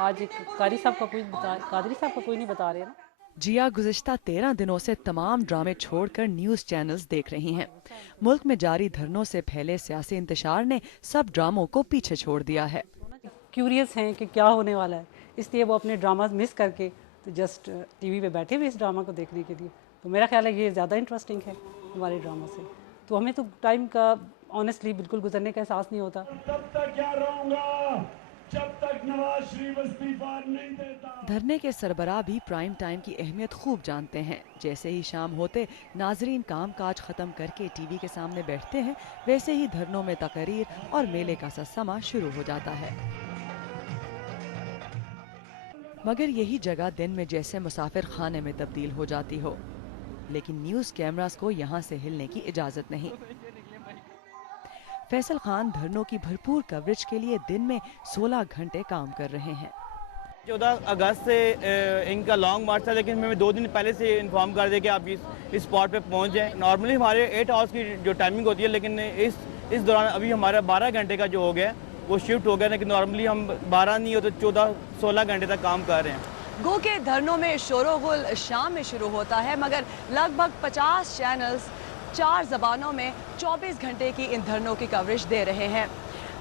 آج قادری صاحب کا کوئی نہیں بتا رہے نا. جیا گزشتہ 13 دنوں سے تمام ڈرامے چھوڑ کر نیوز چینلز دیکھ رہی ہیں. ملک میں جاری دھرنوں سے پھیلے سیاسی انتشار نے سب ڈراموں کو پیچھے چھوڑ دیا ہے. کیوریس ہیں کہ کیا ہونے والا ہے، اس لیے وہ اپنے ڈراماز مس کر کے تو جسٹ ٹی وی پہ بیٹھے ہوئے اس ڈرامہ کو دیکھنے کے لیے. تو میرا خیال ہے یہ زیادہ انٹرسٹنگ ہے ہمارے ڈراموں سے. تو ہمیں تو ٹائم کا آنیسٹلی بالکل گزرنے کا احساس نہیں ہوتا. دھرنے کے سربراہ بھی پرائم ٹائم کی اہمیت خوب جانتے ہیں. جیسے ہی شام ہوتے ناظرین کام کاج ختم کر کے ٹی وی کے سامنے بیٹھتے ہیں، ویسے ہی دھرنوں میں تقریر اور میلے کا سما شروع ہو جاتا ہے. مگر یہی جگہ دن میں جیسے مسافر خانے میں تبدیل ہو جاتی ہو. لیکن نیوز کیمراز کو یہاں سے ہلنے کی اجازت نہیں. فیصل خان دھرنوں کی بھرپور کوریج کے لیے دن میں 16 گھنٹے کام کر رہے ہیں. 14 اگست سے ان کا لانگ مارچ تھا، لیکن ہمیں 2 دن پہلے سے انفارم کر دیا کہ آپ اس اسپاٹ پہ پہنچ جائیں. نارملی ہمارے 8 آورس کی جو ٹائمنگ ہوتی ہے، لیکن اس دوران ابھی ہمارا 12 گھنٹے کا جو ہو گیا وہ شفٹ ہو گیا. لیکن نارملی ہم 12 نہیں ہو تو 14-16 گھنٹے تک کام کر رہے ہیں. گو کہ دھرنوں میں شور و غل شام میں شروع ہوتا ہے، مگر لگ بھگ 50 چینلز 4 زبانوں میں 24 گھنٹے کی ان دھرنوں کی کوریج دے رہے ہیں.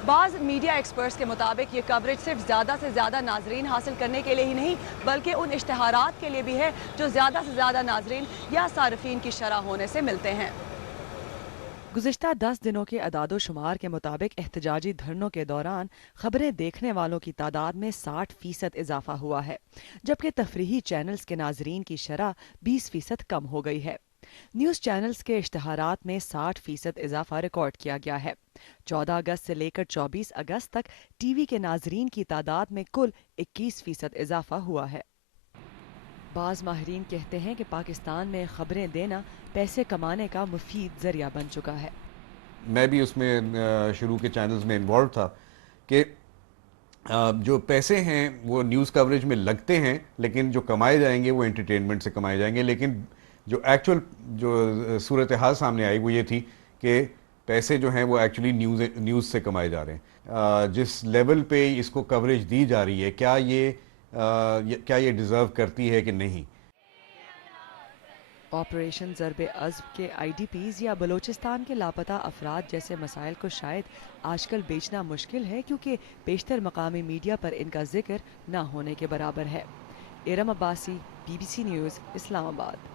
بعض میڈیا ایکسپرٹس کے مطابق یہ کوریج صرف زیادہ سے زیادہ ناظرین حاصل کرنے کے لیے ہی نہیں، بلکہ ان اشتہارات کے لیے بھی ہے جو زیادہ سے زیادہ ناظرین یا صارفین کی شرح ہونے سے ملتے ہیں. گزشتہ 10 دنوں کے اعداد و شمار کے مطابق احتجاجی دھرنوں کے دوران خبریں دیکھنے والوں کی تعداد میں 60% اضافہ ہوا ہے، جبکہ تفریحی چینلز کے ناظرین کی شرح 20% کم ہو گئی ہے. نیوز چینلز کے اشتہارات میں 60% اضافہ ریکارڈ کیا گیا ہے. 14 اگست سے لے کر 24 اگست تک ٹی وی کے ناظرین کی تعداد میں کل 21% اضافہ ہوا ہے. بعض ماہرین کہتے ہیں کہ پاکستان میں خبریں دینا پیسے کمانے کا مفید ذریعہ بن چکا ہے. میں بھی اس میں شروع کے چینلز میں انوالو تھا کہ جو پیسے ہیں وہ نیوز کوریج میں لگتے ہیں، لیکن جو کمائے جائیں گے وہ انٹرٹینمنٹ سے کمائے جائیں گے. لیکن جو ایکچوئل جو صورتحال سامنے آئی وہ یہ تھی کہ پیسے جو ہیں وہ ایکچولی نیوز سے کمائے جا رہے ہیں. جس لیول پہ اس کو کوریج دی جا رہی ہے، کیا یہ ڈیزرو کرتی ہے کہ نہیں؟ آپریشن ضرب عضب کے آئی ڈی پیز یا بلوچستان کے لاپتہ افراد جیسے مسائل کو شاید آج کل بیچنا مشکل ہے، کیونکہ بیشتر مقامی میڈیا پر ان کا ذکر نہ ہونے کے برابر ہے. ارم عباسی، BBC نیوز، اسلام آباد.